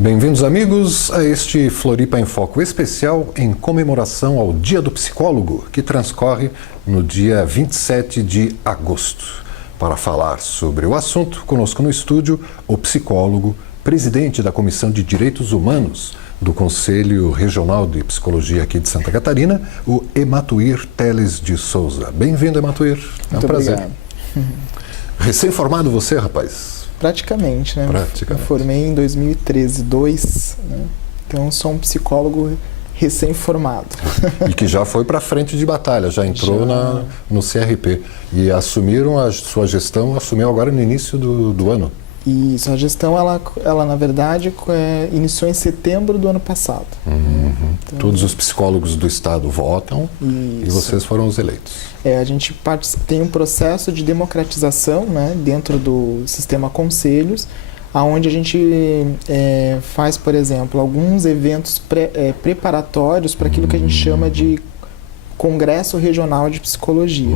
Bem-vindos, amigos, a este Floripa em Foco especial em comemoração ao Dia do Psicólogo, que transcorre no dia 27 de agosto. Para falar sobre o assunto, conosco no estúdio, o psicólogo, presidente da Comissão de Direitos Humanos do Conselho Regional de Psicologia aqui de Santa Catarina, o Ematuir Teles de Souza. Bem-vindo, Ematuir. É um prazer. Obrigado. Recém-formado você, rapaz? Praticamente, né? Praticamente. Eu formei em 2013, né? Então sou um psicólogo recém-formado. E que já foi para frente de batalha, já entrou no CRP. E assumiram a sua gestão, assumiu agora no início do ano. Isso, a gestão, ela na verdade, iniciou em setembro do ano passado. Então, todos os psicólogos do estado votam e vocês foram os eleitos. A gente tem um processo de democratização, né, dentro do sistema conselhos, onde a gente faz, por exemplo, alguns eventos preparatórios para aquilo que a gente chama de Congresso Regional de Psicologia.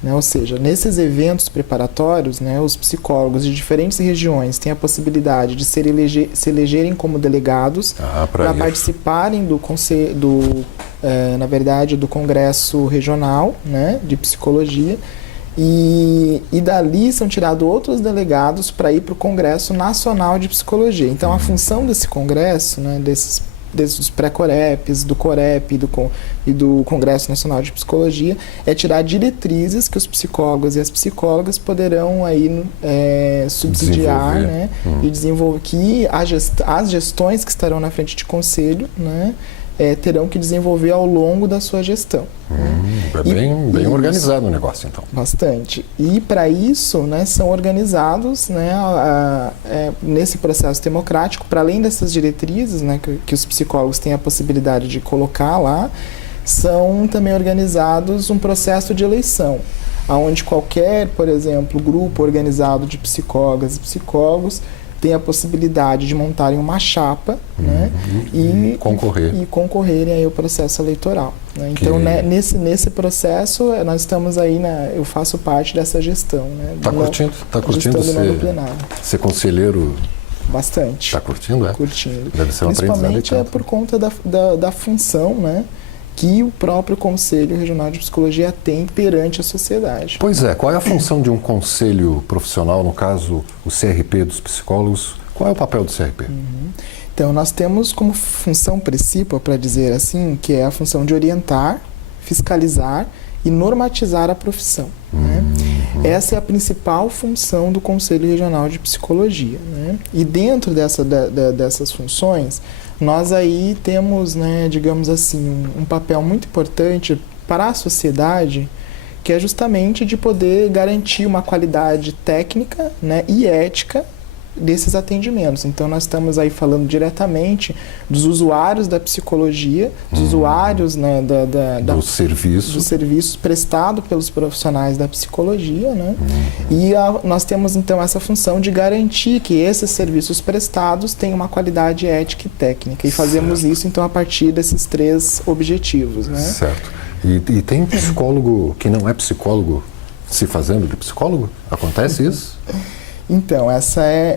Né? Ou seja, nesses eventos preparatórios, né, os psicólogos de diferentes regiões têm a possibilidade de se elegerem como delegados para participarem do Congresso Regional, né, de Psicologia, e dali são tirados outros delegados para ir para o Congresso Nacional de Psicologia. Então, a função desse congresso, né, desses pré-coreps, do corep e do Congresso Nacional de Psicologia, é tirar diretrizes que os psicólogos e as psicólogas poderão aí subsidiar, né, e desenvolver, que as gestões que estarão na frente de conselho, né, terão que desenvolver ao longo da sua gestão. É bem organizado o negócio, então. Bastante. E para isso, né, são organizados, né, nesse processo democrático, para além dessas diretrizes, né, que os psicólogos têm a possibilidade de colocar lá, são também organizados um processo de eleição, onde qualquer, por exemplo, grupo organizado de psicólogas e psicólogos tem a possibilidade de montarem uma chapa, né, e concorrerem aí ao processo eleitoral. Né? Então, né, nesse processo, nós estamos aí, eu faço parte dessa gestão. Está curtindo ser conselheiro? Bastante. Está curtindo, Curtindo. Deve ser um aprendizado. Principalmente por conta da função, né, que o próprio Conselho Regional de Psicologia tem perante a sociedade. Pois é, qual é a função de um conselho profissional, no caso o CRP dos psicólogos? Qual é o papel do CRP? Então, nós temos como função principal, para dizer assim, que é a função de orientar, fiscalizar e normatizar a profissão. Né? Essa é a principal função do Conselho Regional de Psicologia. Né? E dentro dessas funções, nós aí temos, né, digamos assim, um papel muito importante para a sociedade, que é justamente de poder garantir uma qualidade técnica, né, e ética desses atendimentos. Então, nós estamos aí falando diretamente dos usuários da psicologia, dos usuários, né, dos serviços prestados pelos profissionais da psicologia, né? E nós temos, então, essa função de garantir que esses serviços prestados tenham uma qualidade ética e técnica. E fazemos isso, então, a partir desses 3 objetivos, né? Certo. E tem psicólogo que não é psicólogo se fazendo de psicólogo? Acontece isso? Então,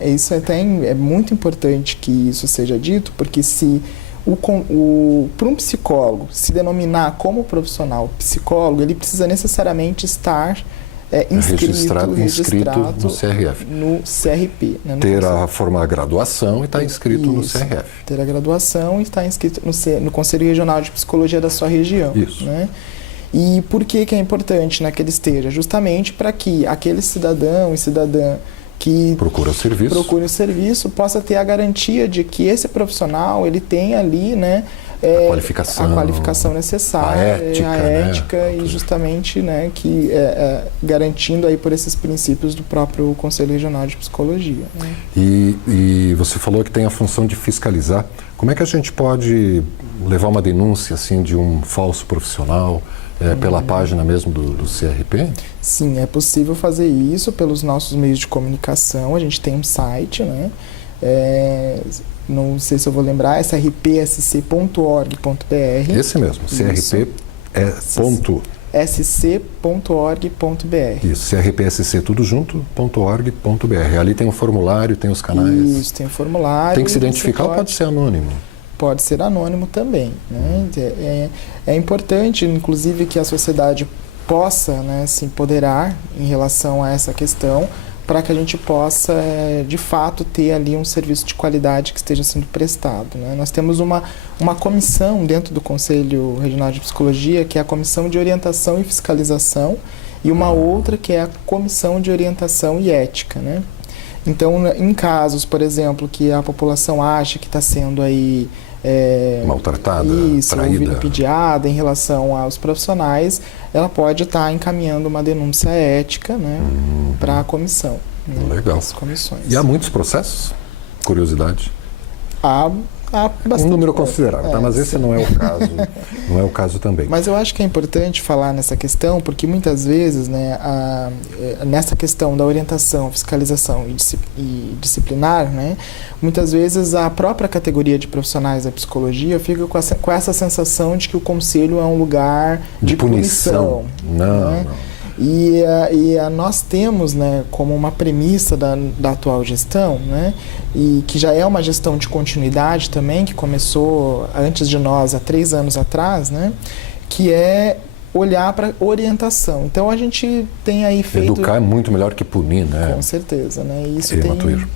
isso é muito importante que isso seja dito, porque se para um psicólogo se denominar como profissional psicólogo, ele precisa necessariamente estar inscrito no CRF. No CRP. Né, formar a graduação e estar inscrito no CRF. Ter a graduação e estar inscrito no Conselho Regional de Psicologia da sua região. Isso. Né? E por que é importante, né, que ele esteja? Justamente para que aquele cidadão e cidadã que procura o serviço possa ter a garantia de que esse profissional ele tem ali, né, a qualificação necessária, a ética, né? E justamente, né, que garantindo aí por esses princípios do próprio Conselho Regional de Psicologia. Né? E você falou que tem a função de fiscalizar. Como é que a gente pode levar uma denúncia assim de um falso profissional? Pela página mesmo do CRP? Sim, é possível fazer isso pelos nossos meios de comunicação. A gente tem um site, né? Não sei se eu vou lembrar, é crpsc.org.br. Esse mesmo, crp.org.br. Isso, CRPSC tudo junto.org.br. Ali tem o formulário, tem os canais. Isso, tem o formulário. Tem que se identificar ou pode ser anônimo? Pode ser anônimo também, né? É importante, inclusive, que a sociedade possa, né, se empoderar em relação a essa questão, para que a gente possa, de fato, ter ali um serviço de qualidade que esteja sendo prestado, né? Nós temos uma comissão dentro do Conselho Regional de Psicologia, que é a Comissão de Orientação e Fiscalização, e uma outra que é a Comissão de Orientação e Ética, né? Então, em casos, por exemplo, que a população acha que está sendo aí maltratada, traída, vilipendiada em relação aos profissionais, ela pode estar encaminhando uma denúncia ética, né, para a comissão. Né, legal. As comissões. E há muitos processos? Curiosidade. Há bastante. Um número considerável, tá? Mas esse não é o caso. Não é o caso também. Mas eu acho que é importante falar nessa questão, porque muitas vezes, né, nessa questão da orientação, fiscalização e disciplinar, né, muitas vezes a própria categoria de profissionais da psicologia fica com essa sensação de que o conselho é um lugar de punição. Não, né? não. E nós temos, né, como uma premissa da atual gestão, né, e que já é uma gestão de continuidade também, que começou antes de nós, há 3 anos atrás, né, que é olhar para orientação. Então a gente tem aí feito... Educar é muito melhor que punir, né? Com certeza, né? Isso Ematuir.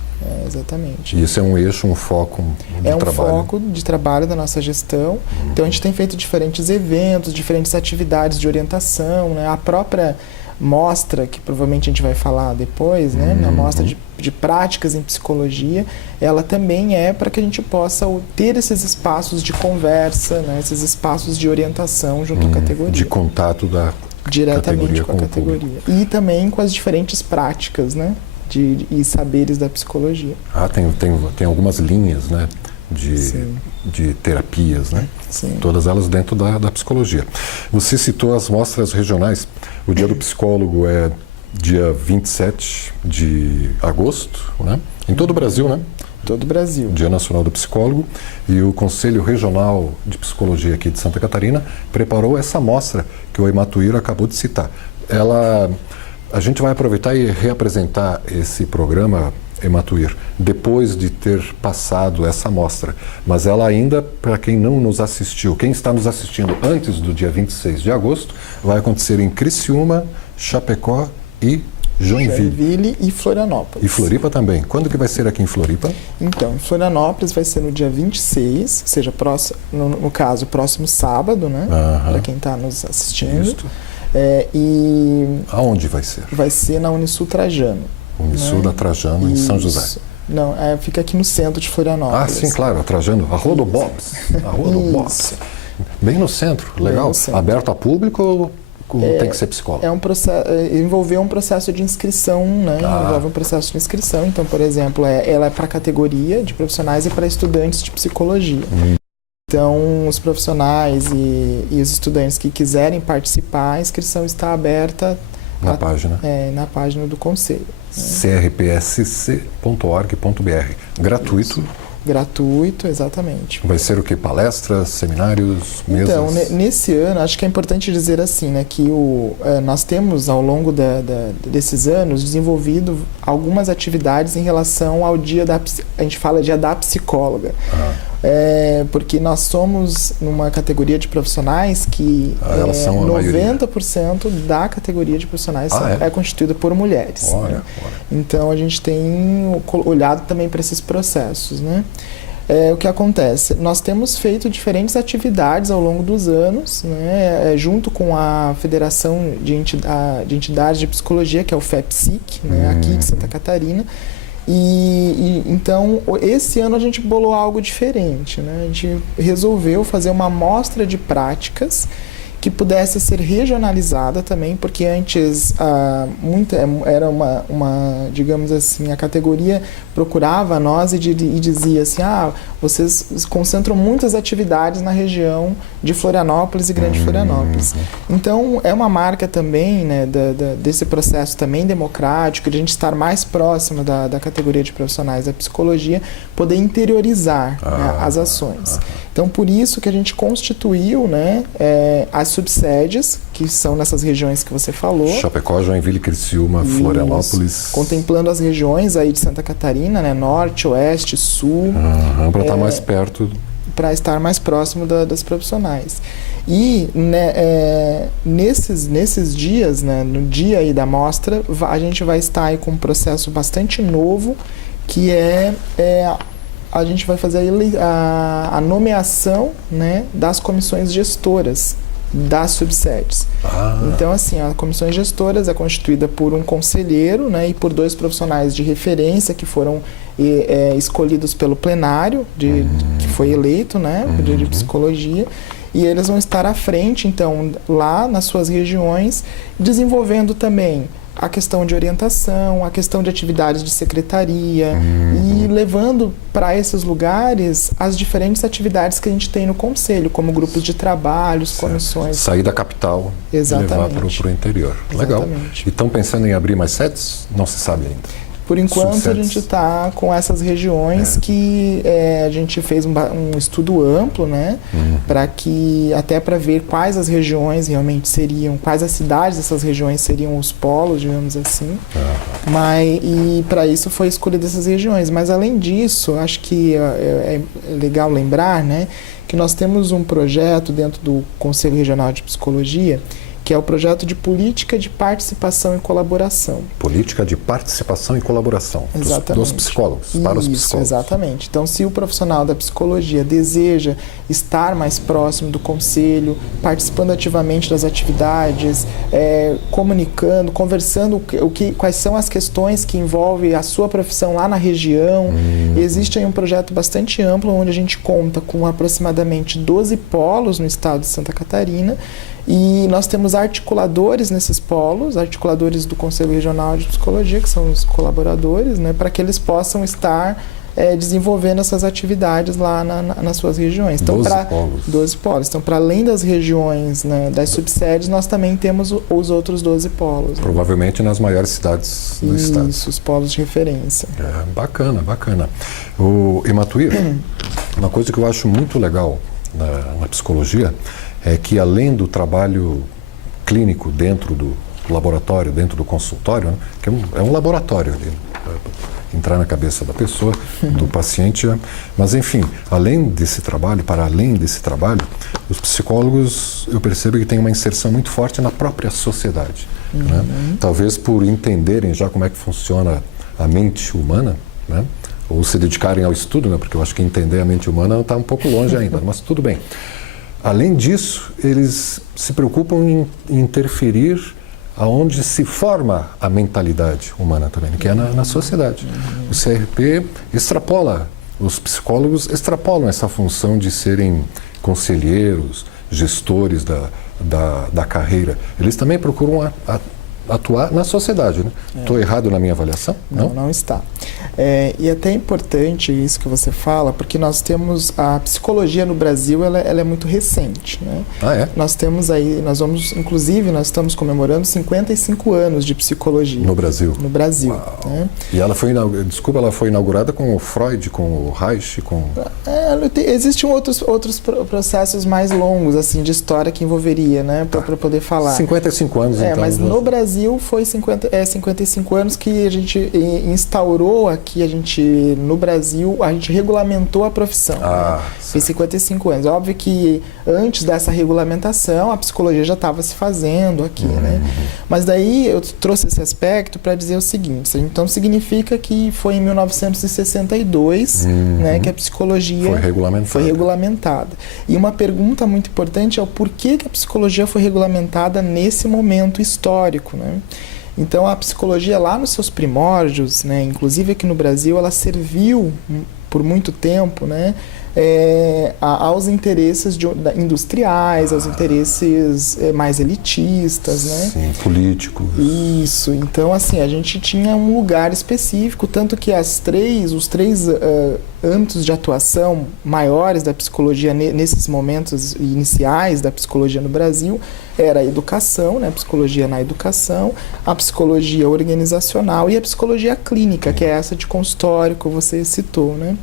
Exatamente. E isso é um eixo, um foco de trabalho. É um foco de trabalho da nossa gestão. Então a gente tem feito diferentes eventos, diferentes atividades de orientação, né? A própria mostra, que provavelmente a gente vai falar depois, né? Na mostra de práticas em psicologia, ela também é para que a gente possa ter esses espaços de conversa, né? Esses espaços de orientação junto à categoria. De contato da diretamente com a categoria. Público. E também com as diferentes práticas, né? E saberes da psicologia. Tem algumas linhas, né, de terapias, né? Sim. Todas elas dentro da psicologia. Você citou as mostras regionais. O Dia do Psicólogo é dia 27 de agosto, né? Em todo o Brasil, né? Todo o Brasil. Dia Nacional do Psicólogo. E o Conselho Regional de Psicologia aqui de Santa Catarina preparou essa mostra que o Ematuir acabou de citar. A gente vai aproveitar e reapresentar esse programa Ematuir depois de ter passado essa mostra. Mas ela ainda, para quem não nos assistiu, quem está nos assistindo antes do dia 26 de agosto, vai acontecer em Criciúma, Chapecó e Joinville e Florianópolis. E Floripa também. Quando que vai ser aqui em Floripa? Então, em Florianópolis vai ser no dia 26, ou seja, no caso, próximo sábado, né? Para quem está nos assistindo. Isso. E aonde vai ser? Vai ser na Unisul Trajano. Unisul, né? Da Trajano, em São José. Não, fica aqui no centro de Florianópolis. Ah, sim, claro, a Trajano, a Rua do Bob's. A Rua do Bob's. Bem no centro, legal. No centro. Aberto a público ou tem que ser psicólogo? Envolveu um processo de inscrição, né? Envolve um processo de inscrição. Então, por exemplo, ela é para categoria de profissionais e para estudantes de psicologia. Então, os profissionais e os estudantes que quiserem participar, a inscrição está aberta na página. Na página do Conselho. crpsc.org.br. Gratuito. Isso. Gratuito, exatamente. Vai ser o que? Palestras, seminários, mesas? Então, nesse ano, acho que é importante dizer assim, né, que nós temos, ao longo desses anos, desenvolvido algumas atividades em relação ao dia a gente fala dia da psicóloga. Porque nós somos numa categoria de profissionais que 90% da categoria de profissionais é constituída por mulheres. Olha. Então, a gente tem olhado também para esses processos, né? O que acontece? Nós temos feito diferentes atividades ao longo dos anos, né, junto com a Federação de Entidades de Psicologia, que é o FEPSIC, né, aqui de Santa Catarina. Então, esse ano a gente bolou algo diferente, né? A gente resolveu fazer uma amostra de práticas que pudesse ser regionalizada também, porque antes era uma, digamos assim, a categoria procurava nós e dizia assim, vocês concentram muitas atividades na região de Florianópolis e Grande Florianópolis. Então, é uma marca também, né, desse processo também democrático, de a gente estar mais próximo da categoria de profissionais da psicologia, poder interiorizar, né, as ações. Então, por isso que a gente constituiu, né, as subsedes, que são nessas regiões que você falou. Chapecó, Joinville, Criciúma, Florianópolis. Contemplando as regiões aí de Santa Catarina, né, norte, oeste, sul. Para estar mais perto. Para estar mais próximo das profissionais. E né, nesses dias, né, no dia aí da mostra, a gente vai estar aí com um processo bastante novo, que a gente vai fazer a nomeação, né, das comissões gestoras das subsedes. Então, assim, a comissões gestoras é constituída por um conselheiro, né, e por 2 profissionais de referência que foram escolhidos pelo plenário, que foi eleito, né, de psicologia. E eles vão estar à frente, então, lá nas suas regiões, desenvolvendo também a questão de orientação, a questão de atividades de secretaria e levando para esses lugares as diferentes atividades que a gente tem no Conselho, como grupos de trabalhos, comissões. Sair da capital e levar para o interior. Legal. Exatamente. E estão pensando em abrir mais sedes? Não se sabe ainda. Por enquanto, subsedes. a gente está com essas regiões que a gente fez um estudo amplo, né? Até para ver quais as regiões realmente seriam, quais as cidades dessas regiões seriam os polos, digamos assim. E para isso foi escolhido essas regiões. Mas além disso, acho que é legal lembrar, né, que nós temos um projeto dentro do Conselho Regional de Psicologia, que é o projeto de política de participação e colaboração. Política de participação e colaboração dos psicólogos, para os psicólogos. Exatamente. Então, se o profissional da psicologia deseja estar mais próximo do conselho, participando ativamente das atividades, comunicando, conversando quais são as questões que envolvem a sua profissão lá na região, existe aí um projeto bastante amplo, onde a gente conta com aproximadamente 12 polos no estado de Santa Catarina. E nós temos articuladores nesses polos, articuladores do Conselho Regional de Psicologia, que são os colaboradores, né, para que eles possam estar desenvolvendo essas atividades lá nas suas regiões. Então, 12 polos. Então, para além das regiões, né, das subsedes, nós também temos os outros 12 polos. Provavelmente nas maiores cidades do estado. Isso, os polos de referência. Bacana, bacana. O Imatuir, uma coisa que eu acho muito legal na psicologia é que, além do trabalho clínico dentro do laboratório, dentro do consultório, né, que é um laboratório ali, entrar na cabeça da pessoa, do paciente, mas enfim, além desse trabalho, para além desse trabalho, os psicólogos, eu percebo que tem uma inserção muito forte na própria sociedade, né? Talvez por entenderem já como é que funciona a mente humana, né? Ou se dedicarem ao estudo, né? Porque eu acho que entender a mente humana está um pouco longe ainda, mas tudo bem. Além disso, eles se preocupam em interferir aonde se forma a mentalidade humana também, que é na sociedade. O CRP extrapola, os psicólogos extrapolam essa função de serem conselheiros, gestores da carreira. Eles também procuram atuar na sociedade, né? Estou errado na minha avaliação? Não está. E até é importante isso que você fala, porque nós temos a psicologia no Brasil, ela é muito recente, né? Nós temos aí, inclusive, nós estamos comemorando 55 anos de psicologia. No Brasil? No Brasil. Né? E ela foi inaugurada com o Freud, com o Reich, com... Existem outros processos mais longos, assim, de história que envolveria, né? Para poder falar. 55 anos, então. Mas no Brasil foi 55 anos que a gente instaurou aqui, no Brasil, a gente regulamentou a profissão. Foi 55 anos. Óbvio que antes dessa regulamentação, a psicologia já estava se fazendo aqui, né? Mas daí eu trouxe esse aspecto para dizer o seguinte, então significa que foi em 1962, né, que a psicologia foi regulamentada. E uma pergunta muito importante é o porquê que a psicologia foi regulamentada nesse momento histórico, né? Então, a psicologia lá nos seus primórdios, né, inclusive aqui no Brasil, ela serviu por muito tempo, né, aos interesses industriais, aos interesses mais elitistas, né? Sim, políticos. Isso. Então, assim, a gente tinha um lugar específico, tanto que os três âmbitos de atuação maiores da psicologia nesses momentos iniciais da psicologia no Brasil era a educação, né? A psicologia na educação, a psicologia organizacional e a psicologia clínica, que é essa de consultório que você citou, né?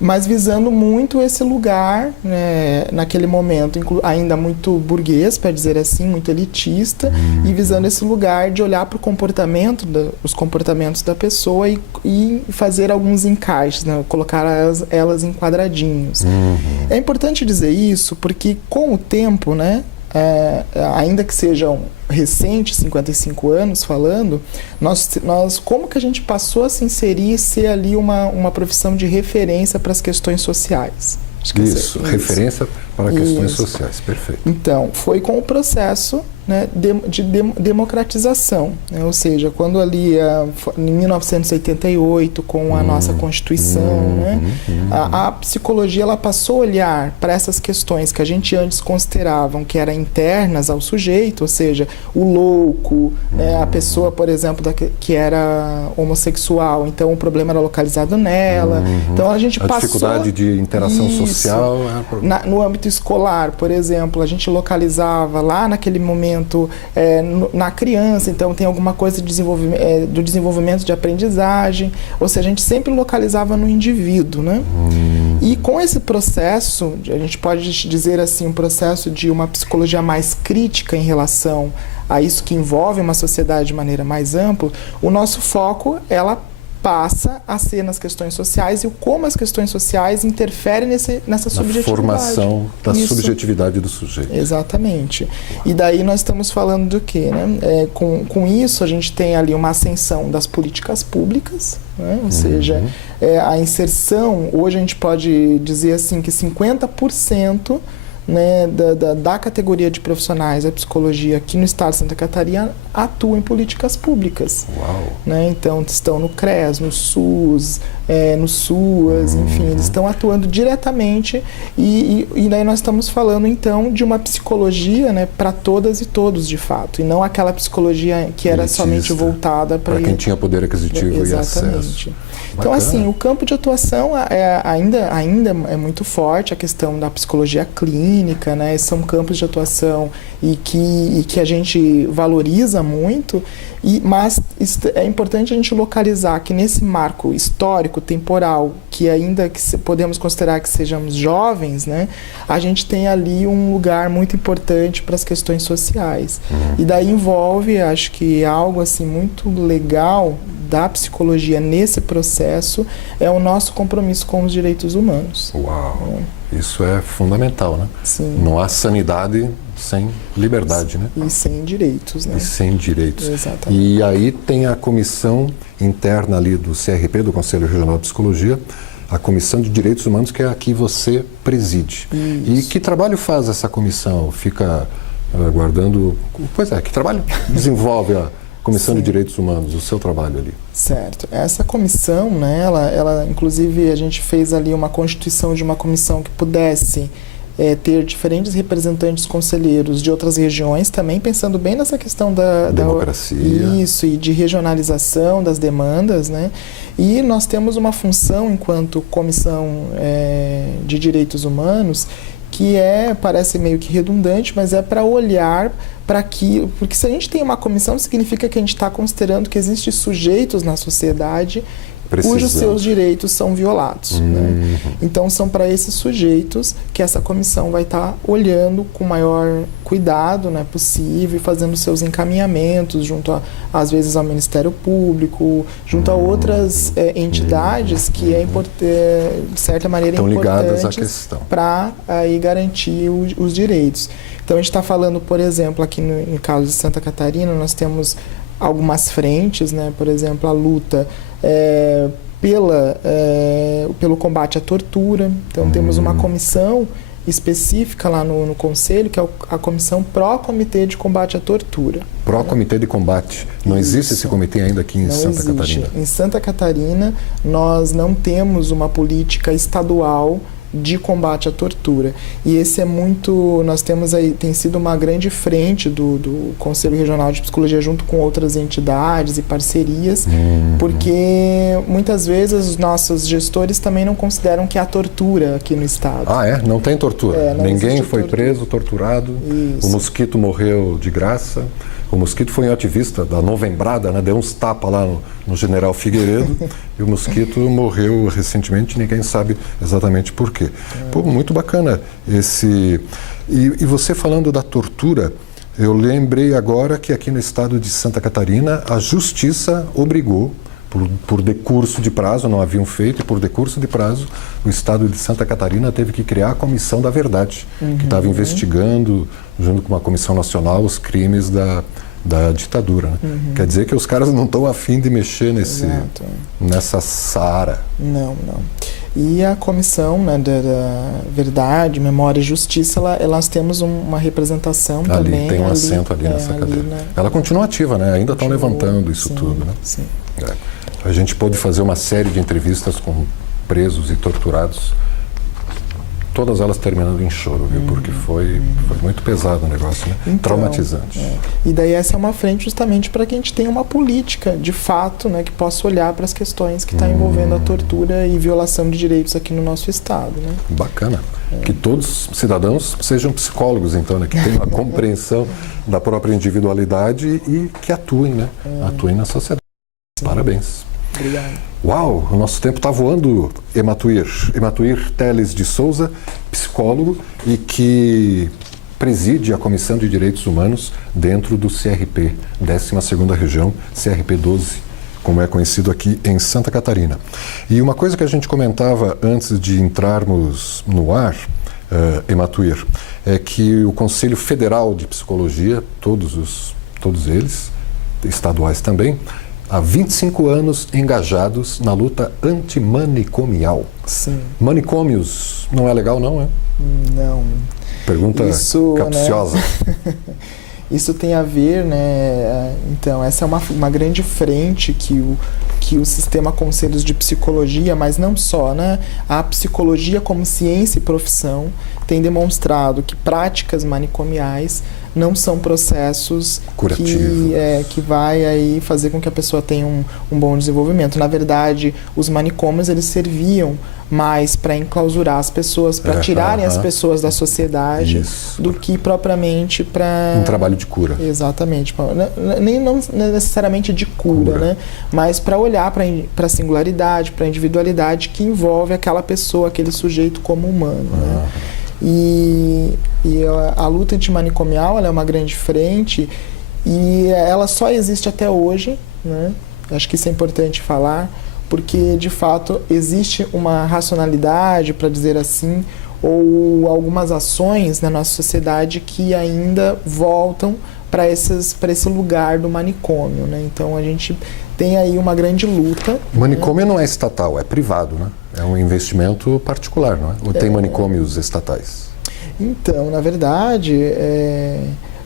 mas visando muito esse lugar, né, naquele momento ainda muito burguês, para dizer assim, muito elitista, e visando esse lugar de olhar para o comportamento, os comportamentos da pessoa e fazer alguns encaixes, né, colocar elas em quadradinhos. É importante dizer isso porque com o tempo, né, ainda que sejam recentes, 55 anos falando, nós como que a gente passou a se inserir e ser ali uma profissão de referência para as questões sociais? Isso, referência para questões sociais, perfeito. Então, foi com o processo, né, de democratização, né? Ou seja, quando ali em 1988, com a nossa Constituição, né, a psicologia ela passou a olhar para essas questões que a gente antes consideravam que eram internas ao sujeito, ou seja, o louco, né, a pessoa, por exemplo, que era homossexual, então o problema era localizado nela. Então a gente passou... A dificuldade de interação social... No âmbito escolar, por exemplo, a gente localizava lá naquele momento na criança, então tem alguma coisa do desenvolvimento de aprendizagem, ou seja, a gente sempre localizava no indivíduo, né? E com esse processo, a gente pode dizer assim, um processo de uma psicologia mais crítica em relação a isso que envolve uma sociedade de maneira mais ampla, o nosso foco, ela passa a ser nas questões sociais e como as questões sociais interferem nessa subjetividade. Formação da subjetividade do sujeito. Exatamente. E daí nós estamos falando do quê, né? Com isso, a gente tem ali uma ascensão das políticas públicas, né? Ou seja, a inserção, hoje a gente pode dizer assim que 50%, né, da categoria de profissionais da psicologia aqui no estado de Santa Catarina atuam em políticas públicas. Uau. Né? Então, estão no CRES, no SUS, no SUAS, enfim, eles estão atuando diretamente e daí nós estamos falando, então, de uma psicologia, né, para todas e todos, de fato, e não aquela psicologia que era elitista, somente voltada para quem tinha poder aquisitivo e acesso. Então, assim, o campo de atuação ainda é muito forte, a questão da psicologia clínica, né? São campos de atuação e que a gente valoriza muito, mas é importante a gente localizar que nesse marco histórico, temporal, que ainda que podemos considerar que sejamos jovens, né? A gente tem ali um lugar muito importante para as questões sociais. E daí envolve, acho que algo assim muito legal da psicologia nesse processo é o nosso compromisso com os direitos humanos. Uau! Isso é fundamental, né? Sim. Não há sanidade sem liberdade, né? E sem direitos, né? E sem direitos. Exatamente. E aí tem a comissão interna ali do CRP, do Conselho Regional de Psicologia, a Comissão de Direitos Humanos, que é a que você preside. Isso. E que trabalho faz essa comissão? Fica aguardando... Pois é, que trabalho desenvolve a Comissão de Direitos Humanos, o seu trabalho ali? Certo. Essa comissão, né, ela inclusive, a gente fez ali uma constituição de uma comissão que pudesse ter diferentes representantes conselheiros de outras regiões, também pensando bem nessa questão da democracia. Isso, e de regionalização das demandas, né? E nós temos uma função enquanto Comissão de Direitos Humanos que parece meio que redundante, mas é para olhar para aquilo, porque se a gente tem uma comissão, significa que a gente está considerando que existem sujeitos na sociedade cujos seus direitos são violados. Né? Então, são para esses sujeitos que essa comissão vai estar olhando com o maior cuidado, né, possível, fazendo seus encaminhamentos junto, às vezes, ao Ministério Público, junto a outras entidades que de certa maneira, estão ligadas à questão para garantir os direitos. Então, a gente está falando, por exemplo, aqui no caso de Santa Catarina, nós temos algumas frentes, né? Por exemplo, a luta pelo combate à tortura. Então, temos uma comissão específica lá no Conselho, que é a Comissão Pró-Comitê de Combate à Tortura. Pró-Comitê de Combate. Não existe esse comitê ainda aqui em Santa Catarina? Em Santa Catarina, nós não temos uma política estadual de combate à tortura. E esse nós temos aí, tem sido uma grande frente do Conselho Regional de Psicologia junto com outras entidades e parcerias, porque muitas vezes os nossos gestores também não consideram que há tortura aqui no estado. Ah, é? Não tem tortura? Não Ninguém existe foi tortura. preso, torturado, Isso. o mosquito morreu de graça, O Mosquito foi um ativista da Novembrada, né? Deu uns tapas lá no General Figueiredo e o Mosquito morreu recentemente, ninguém sabe exatamente por quê. Pô, muito bacana esse... E você falando da tortura, eu lembrei agora que aqui no estado de Santa Catarina a justiça obrigou, por decurso de prazo, não haviam feito, e por decurso de prazo, o estado de Santa Catarina teve que criar a Comissão da Verdade, que estava investigando, junto com uma comissão nacional, os crimes da ditadura. Né? Quer dizer que os caras não estão afim de mexer nessa seara. Não. E a Comissão, né, da Verdade, Memória e Justiça, nós temos uma representação ali, também. Tem um assento ali nessa cadeira. Ela continua ativa, né? Ainda estão levantando isso tudo. Né? Sim. A gente pôde fazer uma série de entrevistas com presos e torturados, todas elas terminando em choro, viu? Porque foi muito pesado o negócio, né? Então, traumatizante. E daí essa é uma frente justamente para que a gente tenha uma política, de fato, né, que possa olhar para as questões que estão envolvendo a tortura e violação de direitos aqui no nosso estado. Né? Bacana. Que todos os cidadãos sejam psicólogos, então, né? Que tenham uma compreensão da própria individualidade e que atuem, né? Atuem na sociedade. Parabéns. Obrigado. Uau, o nosso tempo está voando, Ematuir Teles de Souza, psicólogo e que preside a Comissão de Direitos Humanos dentro do CRP, 12ª Região, CRP 12, como é conhecido aqui em Santa Catarina. E uma coisa que a gente comentava antes de entrarmos no ar, Ematuir, é que o Conselho Federal de Psicologia, todos eles, estaduais também, há 25 anos engajados na luta antimanicomial. Sim. Manicômios não é legal, não é? Não. Pergunta capciosa. Né? Isso tem a ver, né? Então, essa é uma grande frente que o sistema Conselhos de Psicologia, mas não só, né? A psicologia como ciência e profissão tem demonstrado que práticas manicomiais não são processos que vai aí fazer com que a pessoa tenha um bom desenvolvimento. Na verdade, os manicômios eles serviam mais para enclausurar as pessoas, para tirarem as pessoas da sociedade, do que propriamente para... Um trabalho de cura. Exatamente. Não necessariamente de cura, né? Mas para olhar para a singularidade, para a individualidade que envolve aquela pessoa, aquele sujeito como humano. Né? E a luta antimanicomial ela é uma grande frente e ela só existe até hoje, né? Acho que isso é importante falar, porque de fato existe uma racionalidade, para dizer assim, ou algumas ações na nossa sociedade que ainda voltam para esse lugar do manicômio, né? Então a gente tem aí uma grande luta. O manicômio não é estatal, é privado, né? É um investimento particular, não é? Ou tem manicômios estatais? Então, na verdade,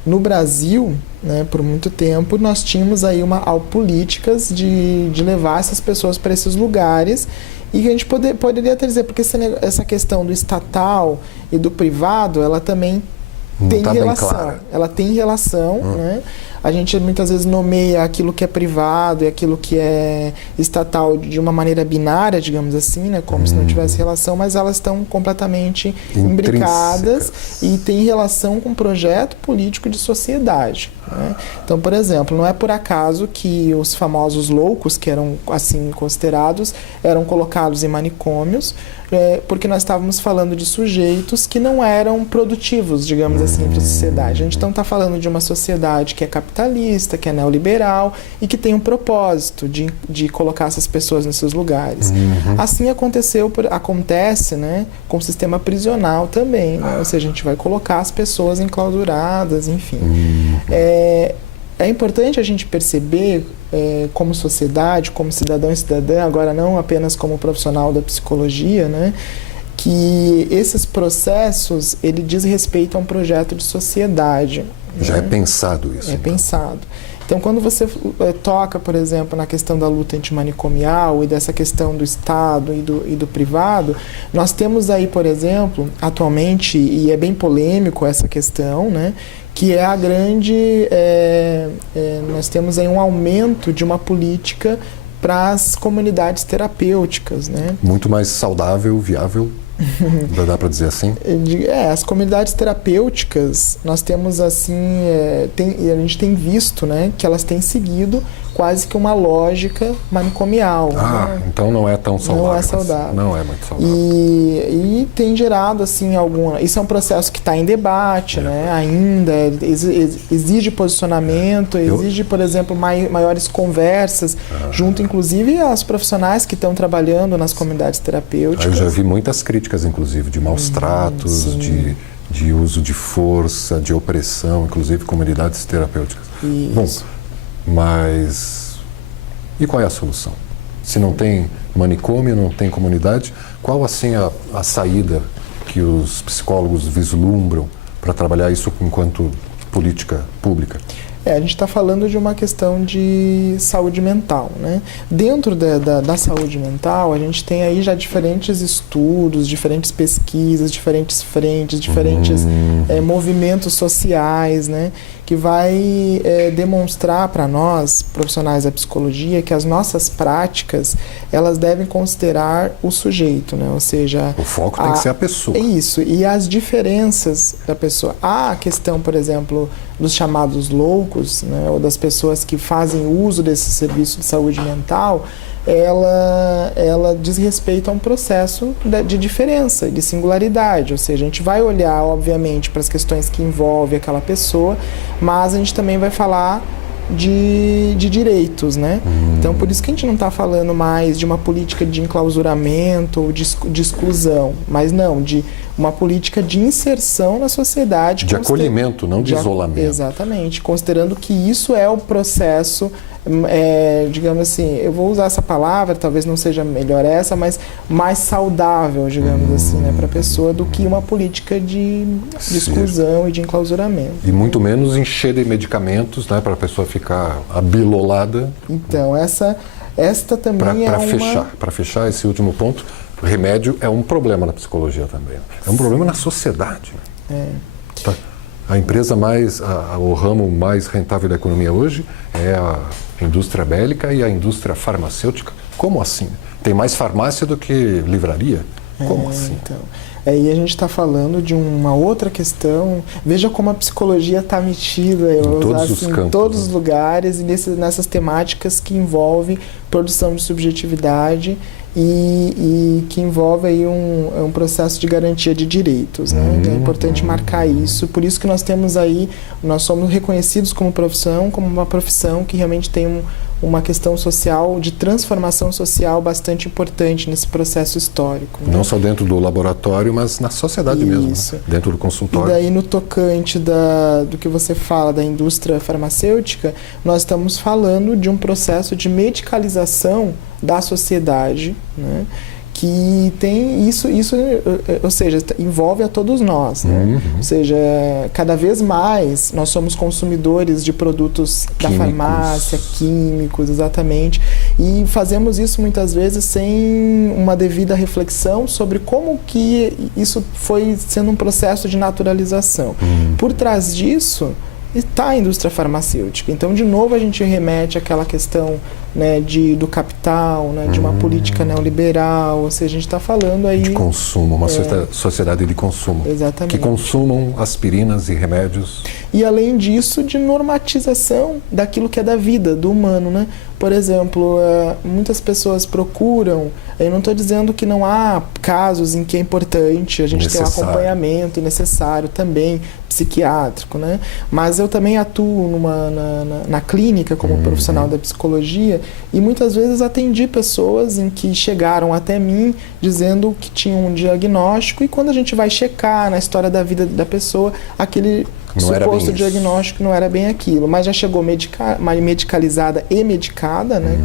no Brasil, né, por muito tempo, nós tínhamos aí políticas de levar essas pessoas para esses lugares e a gente poderia até dizer, porque essa questão do estatal e do privado, ela também tem relação. Ela tem relação, né? A gente muitas vezes nomeia aquilo que é privado e aquilo que é estatal de uma maneira binária, digamos assim, né? Como se não tivesse relação, mas elas estão completamente imbricadas e têm relação com um projeto político de sociedade. Né? Então, por exemplo, não é por acaso que os famosos loucos, que eram assim considerados, eram colocados em manicômios, porque nós estávamos falando de sujeitos que não eram produtivos, digamos assim, para a sociedade. A gente então está falando de uma sociedade que é capitalista, que é neoliberal e que tem um propósito de colocar essas pessoas nesses lugares. Assim acontece, né, com o sistema prisional também, né? Ou seja, a gente vai colocar as pessoas enclausuradas, enfim. É importante a gente perceber, como sociedade, como cidadão e cidadã, agora não apenas como profissional da psicologia, né, que esses processos, ele diz respeito a um projeto de sociedade. Já né? É pensado isso. É pensado. Então, quando você toca, por exemplo, na questão da luta antimanicomial e dessa questão do Estado e do privado, nós temos aí, por exemplo, atualmente, e é bem polêmico essa questão, né, que é a grande... nós temos aí um aumento de uma política para as comunidades terapêuticas, né? Muito mais saudável, viável. Dá para dizer assim? As comunidades terapêuticas, nós temos assim, a gente tem visto, né, que elas têm seguido quase que uma lógica manicomial. Né? Então não é tão saudável. Não é saudável. Não é muito saudável. E tem gerado assim isso é um processo que está em debate, né? Ainda exige posicionamento, exige, por exemplo, maiores conversas, junto inclusive às profissionais que estão trabalhando nas comunidades terapêuticas. Eu já vi muitas críticas, inclusive, de maus tratos, de uso de força, de opressão, inclusive comunidades terapêuticas. Isso. Bom, mas e qual é a solução? Se não tem manicômio, não tem comunidade, qual assim a saída que os psicólogos vislumbram para trabalhar isso enquanto política pública? A gente está falando de uma questão de saúde mental, né? Dentro da saúde mental, a gente tem aí já diferentes estudos, diferentes pesquisas, diferentes frentes, diferentes movimentos sociais, né? Que vai demonstrar para nós, profissionais da psicologia, que as nossas práticas, elas devem considerar o sujeito, né? Ou seja... O foco tem que ser a pessoa. É isso, e as diferenças da pessoa. Há a questão, por exemplo, dos chamados loucos, né? Ou das pessoas que fazem uso desse serviço de saúde mental, ela diz respeito a um processo de diferença, de singularidade. Ou seja, a gente vai olhar, obviamente, para as questões que envolvem aquela pessoa, mas a gente também vai falar de direitos, né? Então, por isso que a gente não está falando mais de uma política de enclausuramento ou de exclusão, mas não, de uma política de inserção na sociedade. De acolhimento, não de isolamento. Exatamente, considerando que isso é o processo, digamos assim, eu vou usar essa palavra, talvez não seja melhor essa, mas mais saudável, digamos assim, né, para a pessoa, do que uma política de exclusão e de enclausuramento. E muito menos encher de medicamentos, né, para a pessoa ficar abilolada. Então, esta também Para fechar esse último ponto, o remédio é um problema na psicologia também. É um problema na sociedade. Tá? A empresa o ramo mais rentável da economia hoje é a indústria bélica e a indústria farmacêutica. Como assim? Tem mais farmácia do que livraria? Como assim? Então, aí a gente está falando de uma outra questão. Veja como a psicologia está metida em todos os lugares e nessas temáticas que envolvem produção de subjetividade e que envolve aí um processo de garantia de direitos, né? É importante marcar isso. Por isso que nós somos reconhecidos como uma profissão que realmente tem uma questão social, de transformação social bastante importante nesse processo histórico. Né? Não só dentro do laboratório, mas na sociedade mesmo, né? Dentro do consultório. E daí no tocante do que você fala da indústria farmacêutica, nós estamos falando de um processo de medicalização da sociedade, né? Que tem isso, ou seja, envolve a todos nós, né? Ou seja, cada vez mais nós somos consumidores de produtos da farmácia, químicos, exatamente, e fazemos isso muitas vezes sem uma devida reflexão sobre como que isso foi sendo um processo de naturalização. Por trás disso está a indústria farmacêutica. Então, de novo, a gente remete àquela questão, né, do capital, né, de uma política neoliberal, ou seja, a gente está falando aí... De consumo, uma sociedade de consumo. Exatamente. Que consumam aspirinas e remédios. E, além disso, de normatização daquilo que é da vida, do humano, né? Por exemplo, muitas pessoas procuram, eu não estou dizendo que não há casos em que é importante a gente ter um acompanhamento necessário também, psiquiátrico, né? Mas eu também atuo na clínica como profissional da psicologia e muitas vezes atendi pessoas em que chegaram até mim dizendo que tinham um diagnóstico e quando a gente vai checar na história da vida da pessoa, aquele suposto diagnóstico não era bem aquilo, mas já chegou medicalizada e medicada, né?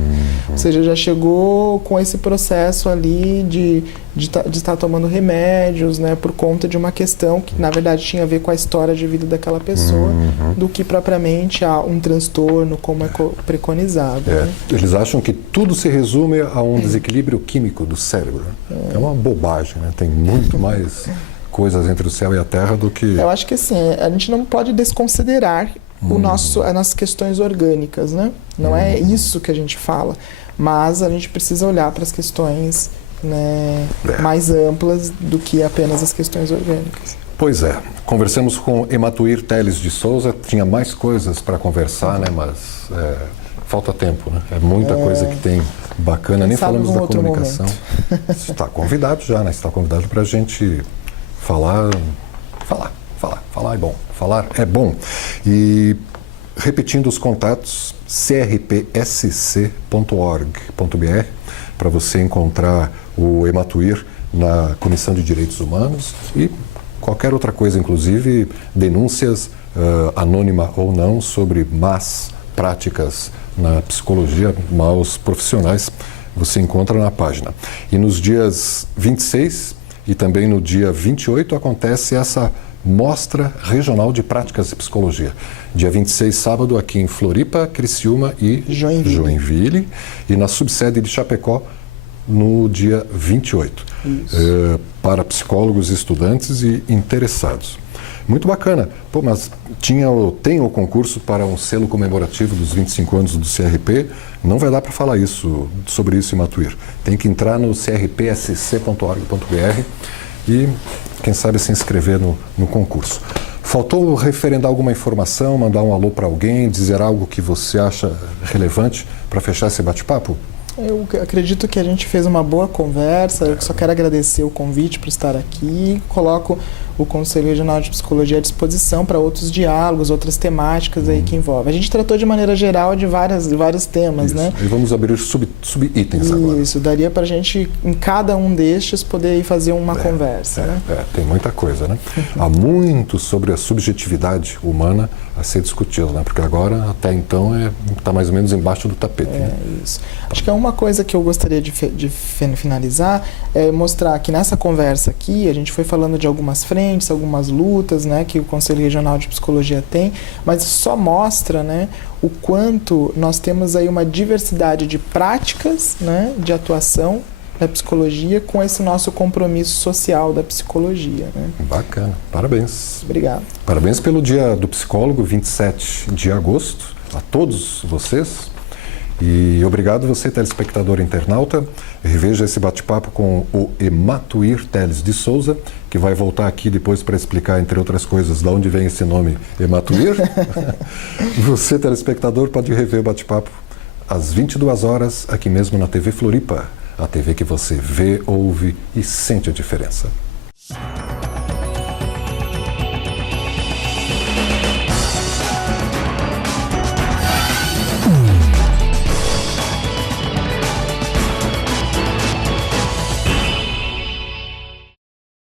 Ou seja, já chegou com esse processo ali de estar tomando remédios, né? Por conta de uma questão que, na verdade, tinha a ver com a história de vida daquela pessoa, do que propriamente um transtorno, como é preconizado. Né? Eles acham que tudo se resume a um desequilíbrio químico do cérebro. É uma bobagem, né? Tem muito mais coisas entre o céu e a terra do que... Eu acho que assim, a gente não pode desconsiderar as nossas questões orgânicas, né? Não é isso que a gente fala, mas a gente precisa olhar para as questões né, mais amplas do que apenas as questões orgânicas. Pois é, conversamos com Ematuir Teles de Souza, tinha mais coisas para conversar, né, mas falta tempo, né? É muita coisa que tem bacana, nem falamos da comunicação. Está convidado já, né? Está convidado para a gente falar é bom. Falar é bom. E repetindo os contatos, crpsc.org.br, para você encontrar o Ematuir na Comissão de Direitos Humanos e qualquer outra coisa, inclusive denúncias, anônima ou não, sobre más práticas na psicologia, maus profissionais, você encontra na página. E nos dias 26 e também no dia 28 acontece essa Mostra Regional de Práticas de Psicologia. Dia 26, sábado, aqui em Floripa, Criciúma e Joinville. E na subsede de Chapecó, no dia 28. Para psicólogos, estudantes e interessados. Muito bacana. Pô, mas tem o concurso para um selo comemorativo dos 25 anos do CRP. Não vai dar para falar sobre isso em Ematuir. Tem que entrar no crpsc.org.br e, quem sabe, se inscrever no concurso. Faltou referendar alguma informação, mandar um alô para alguém, dizer algo que você acha relevante para fechar esse bate-papo? Eu acredito que a gente fez uma boa conversa. Eu só quero agradecer o convite por estar aqui. Coloco o Conselho Regional de Psicologia à disposição para outros diálogos, outras temáticas aí que envolvem. A gente tratou de maneira geral de vários temas, né? E vamos abrir sub-itens agora. Isso, daria para a gente, em cada um destes, poder ir fazer uma conversa. Né? Tem muita coisa, né? Há muito sobre a subjetividade humana a ser discutido, né? Porque agora, até então, está mais ou menos embaixo do tapete. Né? Isso. Acho que é uma coisa que eu gostaria de finalizar, é mostrar que nessa conversa aqui, a gente foi falando de algumas frentes, algumas lutas, né, que o Conselho Regional de Psicologia tem, mas só mostra, né, o quanto nós temos aí uma diversidade de práticas, né, de atuação da psicologia com esse nosso compromisso social da psicologia. Né? Bacana, parabéns. Obrigado. Parabéns pelo Dia do Psicólogo, 27 de agosto, a todos vocês. E obrigado você, telespectador internauta. Reveja esse bate-papo com o Ematuir Teles de Souza, que vai voltar aqui depois para explicar, entre outras coisas, de onde vem esse nome Ematuir. Você, telespectador, pode rever o bate-papo às 22 horas, aqui mesmo na TV Floripa. A TV que você vê, ouve e sente a diferença.